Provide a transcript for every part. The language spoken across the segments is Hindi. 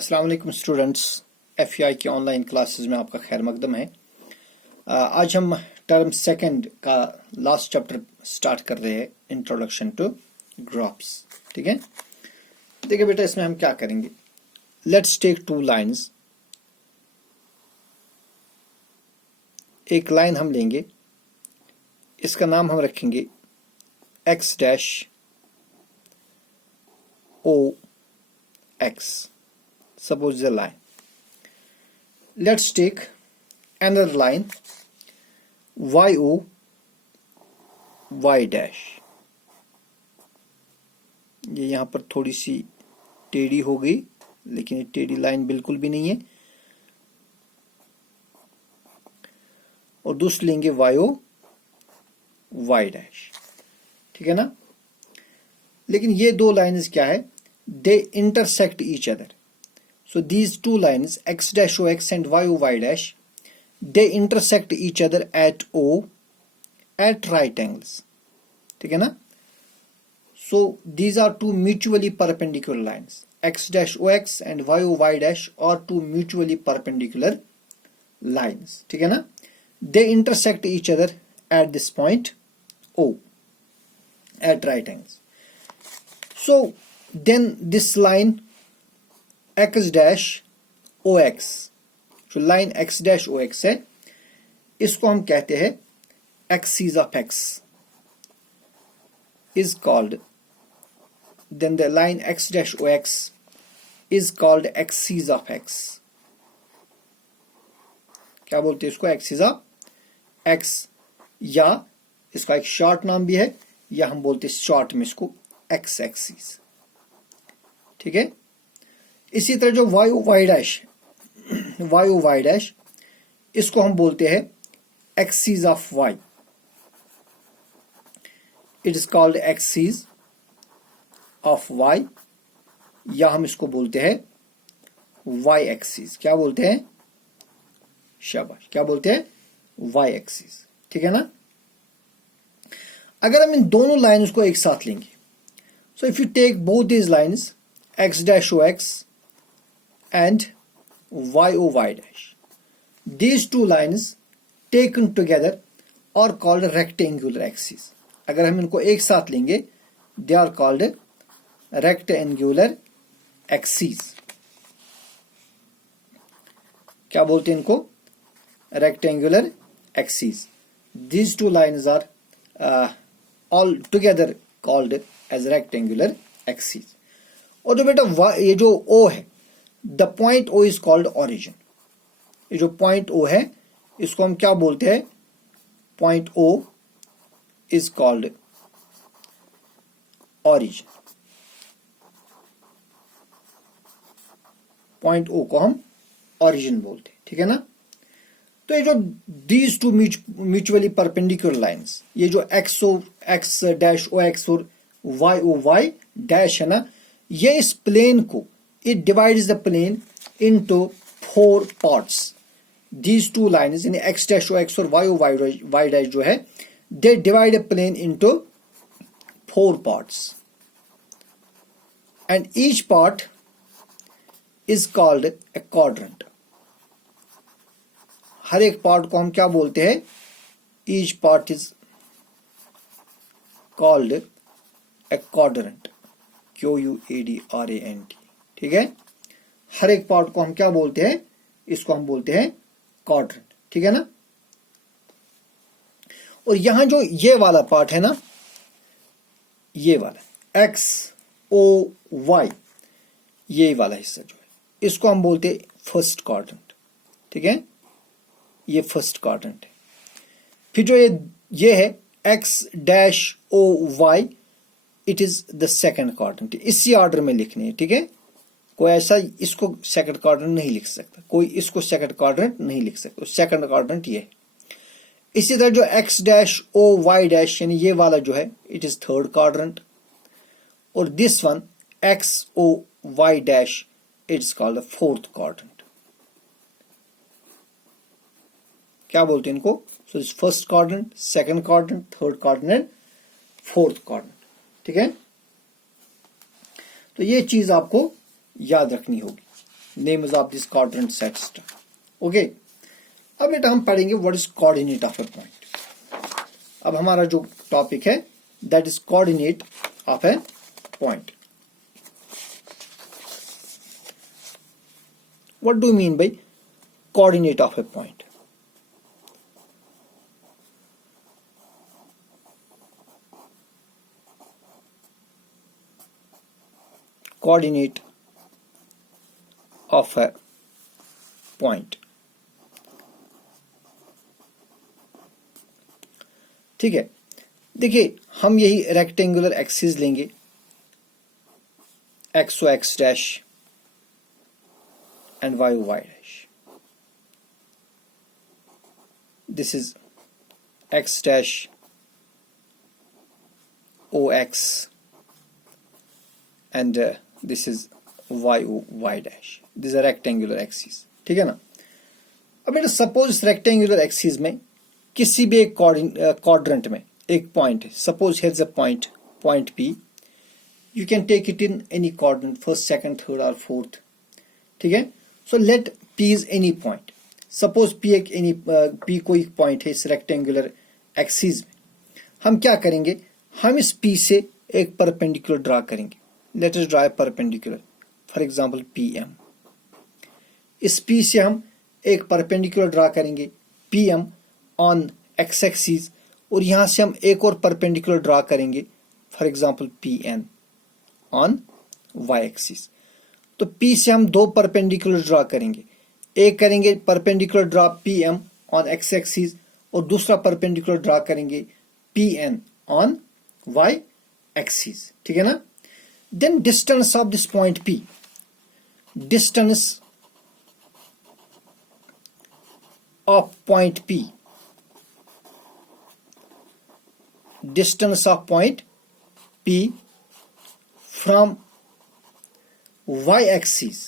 अस्सलाम वालेकुम स्टूडेंट्स, एफआई की ऑनलाइन क्लासेस में आपका खैर मकदम है। आज हम टर्म सेकंड का लास्ट चैप्टर स्टार्ट कर रहे हैं, इंट्रोडक्शन टू ग्राफ्स। ठीक है, देखिए बेटा, इसमें हम क्या करेंगे। Let's take two lines. एक लाइन हम लेंगे, इसका नाम हम रखेंगे X dash O X. Suppose the line. Let's take another line YO Y dash. ये यहां पर थोड़ी सी टेढ़ी हो गई, लेकिन ये टेढ़ी लाइन बिल्कुल भी नहीं है। और दूसरी लेंगे YO Y dash। ठीक है ना। लेकिन ये दो लाइन्स क्या है, they intersect each other. So these two lines x dash OX and YO Y dash, they intersect each other at O at right angles. ठीक है ना। So these are two mutually perpendicular lines. X dash OX and YO Y dash are two mutually perpendicular lines. ठीक है ना। They intersect each other at this point O at right angles. So then this line x dash OX, जो लाइन x dash OX है, इसको हम कहते हैं axis of x is called, then the line x dash OX is called axis of x. क्या बोलते हैं इसको, axis of x, या इसका एक शॉर्ट नाम भी है, या हम बोलते हैं शॉर्ट में इसको x axis। ठीक है। इसी तरह जो YO Y dash, YO Y dash, इसको हम बोलते हैं axis of Y। It is called axis of Y, या हम इसको बोलते हैं Y एक्सिस। क्या बोलते हैं, शाबाश, क्या बोलते हैं, Y एक्सिस। ठीक है ना। अगर हम इन दोनों लाइन्स को एक साथ लेंगे, so if you take both these lines x dash OX and YO Y dash, these two lines taken together are called rectangular axes. अगर हम इनको एक साथ लेंगे, they are called rectangular axes. क्या बोलते हैं इनको, rectangular axes. These two lines are all together called as rectangular axes. और जो बेटा ये जो O है, the point O is called origin. ये जो पॉइंट O है, इसको हम क्या बोलते हैं, point O is called origin. Point O को हम ऑरिजिन बोलते हैं। ठीक है ना। तो ये जो these two mutually perpendicular lines, ये जो एक्स डैश OX और YO Y डैश है ना, ये इस प्लेन को, it divides the plane into 4 parts. These two lines in x dash OX और YO Y dash जो है, they divide a plane into 4 parts, and each part is called a quadrant. हर एक पार्ट को हम क्या बोलते हैं, each part is called a quadrant. QUADRANT। ठीक है। हर एक पार्ट को हम क्या बोलते हैं, इसको हम बोलते हैं क्वाड्रेंट। ठीक है ना। और यहां जो ये वाला पार्ट है ना, ये वाला XOY, ये वाला हिस्सा जो है, इसको हम बोलते हैं फर्स्ट क्वाड्रेंट। ठीक है, ये फर्स्ट क्वाड्रेंट है। फिर जो ये है X dash OY, it is the second quadrant. इसी ऑर्डर में लिखने है। ठीक है, कोई ऐसा इसको सेकंड क्वाड्रेंट नहीं लिख सकता, कोई इसको सेकंड क्वाड्रेंट नहीं लिख सकता। सेकंड क्वाड्रेंट ये है। इसी तरह जो x डैश OY डैश, यानी ये वाला जो है, इट इज थर्ड क्वाड्रेंट। और this one XOY dash, it's called the fourth quadrant. क्या बोलते हैं इनको, सो इस first quadrant, second quadrant, third quadrant, fourth quadrant. ठीक है। तो ये चीज आपको याद रखनी होगी। Names of this quadrants etcetera. Okay, अब बेटा हम पढ़ेंगे what is coordinate of a point. अब हमारा जो टॉपिक है that is coordinate of a point. What do you mean by coordinate of a point? Coordinate of a point, ठीक है। देखिए हम यही रेक्टेंगुलर एक्सिस लेंगे, X O X dash and Y O Y dash. This is X dash O X and this is Y O Y dash. This are rectangular axis, ठीक है ना। अब बेटा सपोज इस रेक्टेंगुलर एक्सिस में किसी भी एक क्वाड्रेंट में एक पॉइंट है, suppose here is a point, point P, you can take it in any quadrant, first second third और फोर्थ, ठीक है। So let P is any point, suppose P कोई पॉइंट है इस रेक्टेंगुलर एक्सिस में। हम क्या करेंगे, हम इस P से एक परपेंडिकुलर ड्रा करेंगे। Let us draw a perpendicular, for example PM। इस P से हम एक परपेंडिकुलर ड्रा करेंगे PM ऑन एक्स एक्सिस, और यहां से हम एक और परपेंडिकुलर ड्रा करेंगे for example PN on y axis. तो P से हम दो परपेंडिकुलर ड्रा करेंगे, एक करेंगे perpendicular draw PM on x axis और दूसरा परपेंडिकुलर ड्रा करेंगे PN ऑन वाई एक्सिस, ठीक है ना। Then distance of this point P, distance of point P, distance of point P from y axis।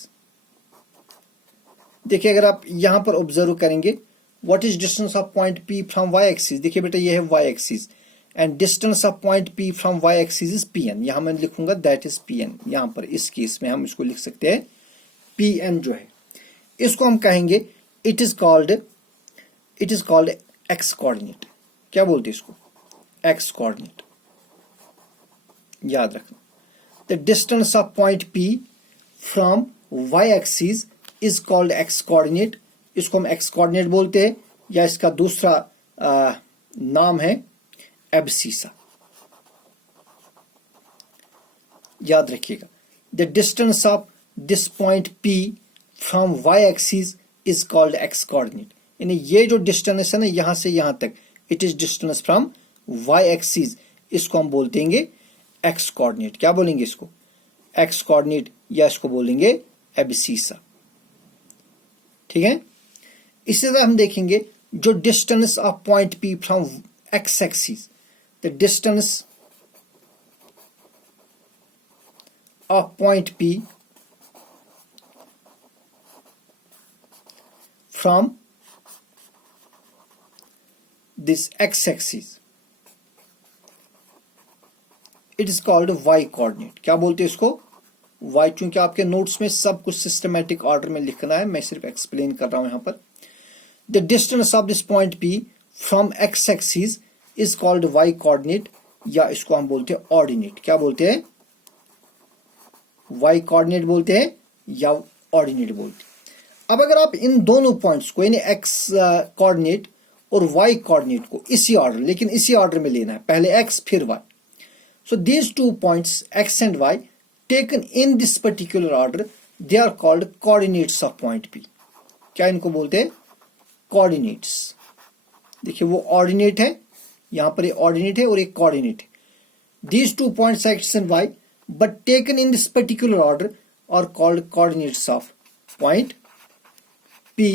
देखिए अगर आप यहां पर ऑब्जर्व करेंगे what is distance of point P from y axis, देखिए बेटा ये है y axis and distance of point P from y axis is Pn। यहां मैं लिखूंगा दैट इज Pn, यहां पर इस केस में हम इसको लिख सकते हैं Pn जो है, इसको हम कहेंगे it is called x coordinate. क्या बोलते हैं इसको, x कोऑर्डिनेट, याद रखना। The distance of point P from y axis is called x coordinate. इसको हम x कोऑर्डिनेट बोलते हैं, या इसका दूसरा नाम है एब्सिसा, याद रखिएगा। The distance of this point P from y axis is called x coordinate. यानी ये जो डिस्टेंस है ना यहां से यहां तक, it is distance from y axis, इसको हम बोलते हैं x कोऑर्डिनेट। क्या बोलेंगे इसको, x कोऑर्डिनेट, या इसको बोलेंगे एब्सिसा, ठीक है। इसी तरह हम देखेंगे जो distance of point P from x axis, the distance of point P from this x axis, it is called y coordinate. क्या बोलते हैं इसको, y। चूंकि आपके नोट्स में सब कुछ सिस्टमैटिक ऑर्डर में लिखना है, मैं सिर्फ एक्सप्लेन कर रहा हूं यहां पर। The distance of this point P from x axis is called y coordinate, या इसको हम बोलते हैं ऑर्डिनेट। क्या बोलते हैं, y कोऑर्डिनेट बोलते हैं या ऑर्डिनेट बोलते हैं। अब अगर आप इन दोनों पॉइंट्स को यानी x कोऑर्डिनेट और y कोऑर्डिनेट को इसी ऑर्डर, लेकिन इसी ऑर्डर में लेना है, पहले x फिर y। So these 2 points x and y taken in this particular order, they are called coordinates of point P। क्या इनको बोलते हैं, coordinates। देखिए वो ऑर्डिनेट है, यहां पर ये ऑर्डिनेट है और एक कोऑर्डिनेट है। These 2 points x and y but taken in this particular order are called coordinates of point P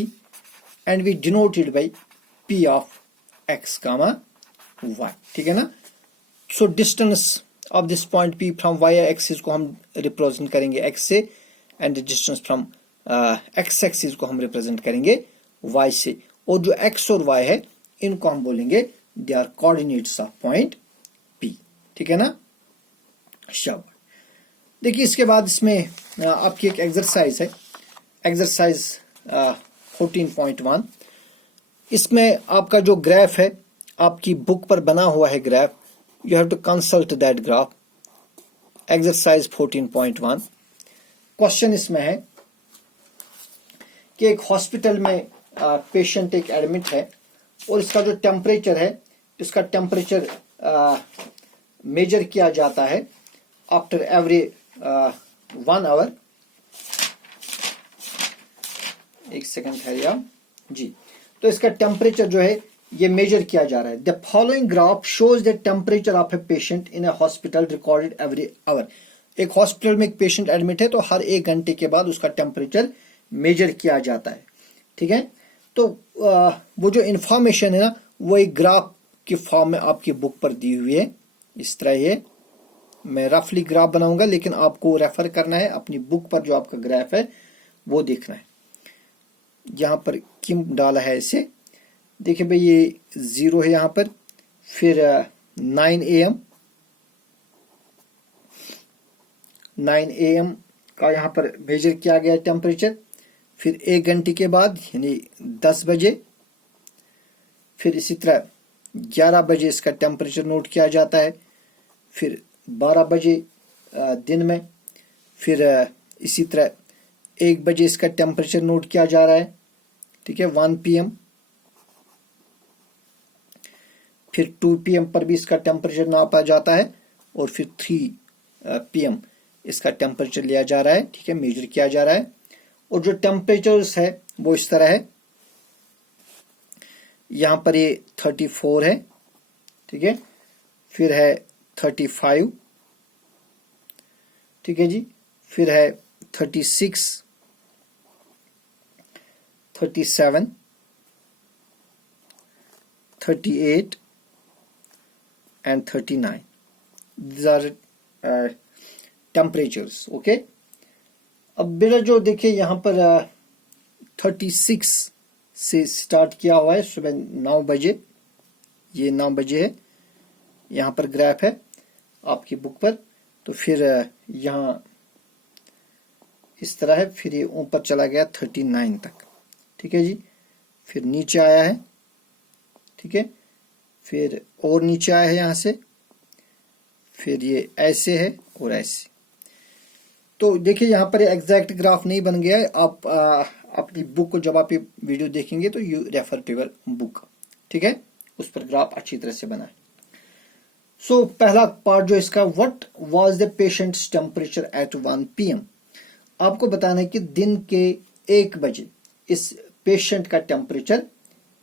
and we denote it by P of x comma y, ठीक है ना। So distance of this point P from y axis को हम रिप्रेजेंट करेंगे x से, and distance from x axis को हम रिप्रेजेंट करेंगे y से, और जो x और y है इनको हम बोलेंगे they are coordinates of point P, ठीक है ना। शाबाश। देखिए इसके बाद इसमें आपकी एक एक्सरसाइज है, एक्सरसाइज 14.1। इसमें आपका जो ग्राफ है आपकी बुक पर बना हुआ है graph, you have to consult that graph. Exercise 14.1 question इसमें है कि एक हॉस्पिटल में पेशेंट एक एडमिट है और इसका जो टेम्परेचर है, इसका टेम्परेचर मेजर किया जाता है आफ्टर एवरी 1 आवर। एक सेकंड ठहरिए जी। तो इसका टेम्परेचर जो है ये मेजर किया जा रहा है। The following graph shows the temperature of a patient in A hospital recorded every hour. एक हॉस्पिटल में एक पेशेंट एडमिट है तो हर 1 घंटे के बाद उसका टेम्परेचर मेजर किया जाता है। ठीक है, तो वो जो इंफॉर्मेशन है ना वो एक ग्राफ के फॉर्म में आपकी बुक पर दी हुई है। इस तरह ये मैं रफली ग्राफ बनाऊंगा, लेकिन आपको रेफर करना है अपनी बुक पर। जो आपका ग्राफ है वो देखना है। यहां पर किम डाला है इसे, देखिए भाई ये 0 है यहां पर, फिर 9 AM का यहां पर मेजर किया गया टेम्परेचर। फिर 1 घंटे के बाद यानी 10 बजे, फिर इसी तरह 11 बजे इसका टेम्परेचर नोट किया जाता है। फिर 12 बजे दिन में, फिर इसी तरह 1 बजे इसका टेम्परेचर नोट किया जा रहा है। ठीक है, 1 PM, फिर 2 PM पर भी इसका टेम्परेचर नापा जाता है और फिर 3 PM इसका टेम्परेचर लिया जा रहा है। ठीक है, मेजर किया जा रहा है। और जो टेम्परेचर्स है वो इस तरह है, यहां पर ये 34 है। ठीक है, फिर है 35, ठीक है जी, फिर है 36, 37, 38 and 39. These are temperatures. Okay. अब मेरा जो देखिए यहाँ पर 36 से स्टार्ट किया हुआ है सुबह 9 बजे, ये 9 बजे है यहाँ पर ग्राफ है आपकी बुक पर। तो फिर यहाँ इस तरह है, फिर ये ऊपर चला गया 39 तक। ठीक है जी, फिर नीचे आया है। ठीक है, फिर और नीचे आया है यहाँ से, फिर ये ऐसे है और ऐसे। तो देखिए यहाँ पर एग्जैक्ट ग्राफ नहीं बन गया है। आप अपनी बुक को जब आप ये वीडियो देखेंगे तो you refer to your book. ठीक है, उस पर ग्राफ अच्छी तरह से बना है। सो पहला पार्ट जो इसका, what was the patient's temperature at 1 PM। आपको बताना है कि दिन के 1 बजे इस पेशेंट का टेम्परेचर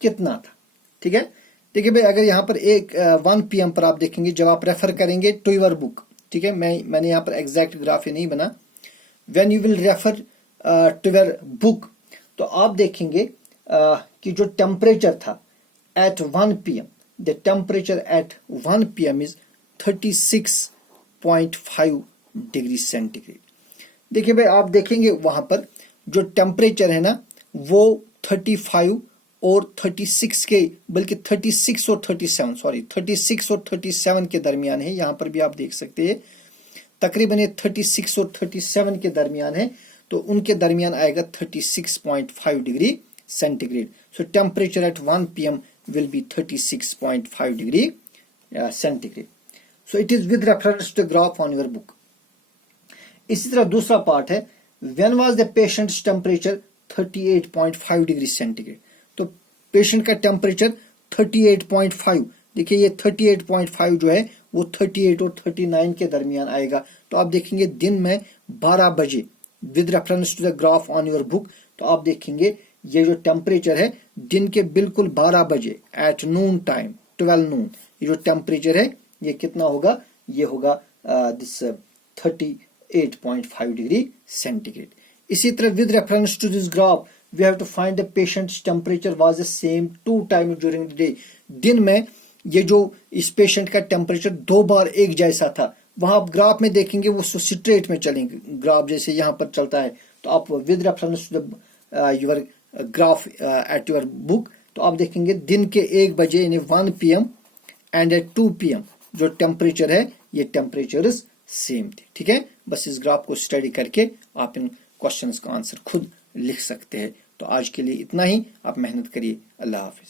कितना था। ठीक है, देखिए भाई अगर यहाँ पर 1 PM पर आप देखेंगे, जब आप रेफर करेंगे टू योर बुक, ठीक है, मैंने यहाँ पर एग्जैक्ट ग्राफ नहीं बना, when you will refer to your book, तो आप देखेंगे कि जो टेम्परेचर था at 1 PM, the temperature at 1 PM is 36.5 degree centigrade. देखिए भाई आप देखेंगे वहां पर जो टेम्परेचर है ना वो 35 और 36 के, बल्कि 36 और 37 के दरमियान है। यहां पर भी आप देख सकते हैं तकरीबन 36 और 37 के दरमियान है, तो उनके दरमियान आएगा 36.5 degree centigrade. So temperature at 1 PM will be 36.5 degree centigrade. So it is with reference to the graph on your book. इसी तरह दूसरा पार्ट है, when was the patient's temperature 38.5 degree centigrade. तो पेशेंट का टेम्परेचर 38.5, देखिए ये 38.5 जो है वो 38 और 39 के दरमियान आएगा। तो आप देखेंगे दिन में 12 बजे, with reference to the graph on your book, तो आप देखेंगे ये जो टेम्परेचर है दिन के बिल्कुल 12 बजे एट नून टाइम, 12 नून, ये जो टेम्परेचर है ये कितना होगा, ये होगा दिस 38.5 डिग्री सेंटीग्रेड। इसी तरह with reference to this graph we have to find the patient's temperature was the same 2 times during the day. दिन में ये जो इस पेशेंट का टेम्परेचर 2 बार एक जैसा था, वहां आप ग्राफ में देखेंगे वो स्ट्रेट में चलेंगे, ग्राफ जैसे यहाँ पर चलता है। तो आप with reference to the your graph at your book, तो आप देखेंगे दिन के 1 बजे यानी 1 PM एंड एट 2 PM जो टेम्परेचर है ये टेम्परेचर सेम थे। ठीक है, बस इस ग्राफ को स्टडी करके आप इन क्वेश्चंस का आंसर खुद लिख सकते हैं। तो आज के लिए इतना ही, आप मेहनत करिए। अल्लाह हाफिज।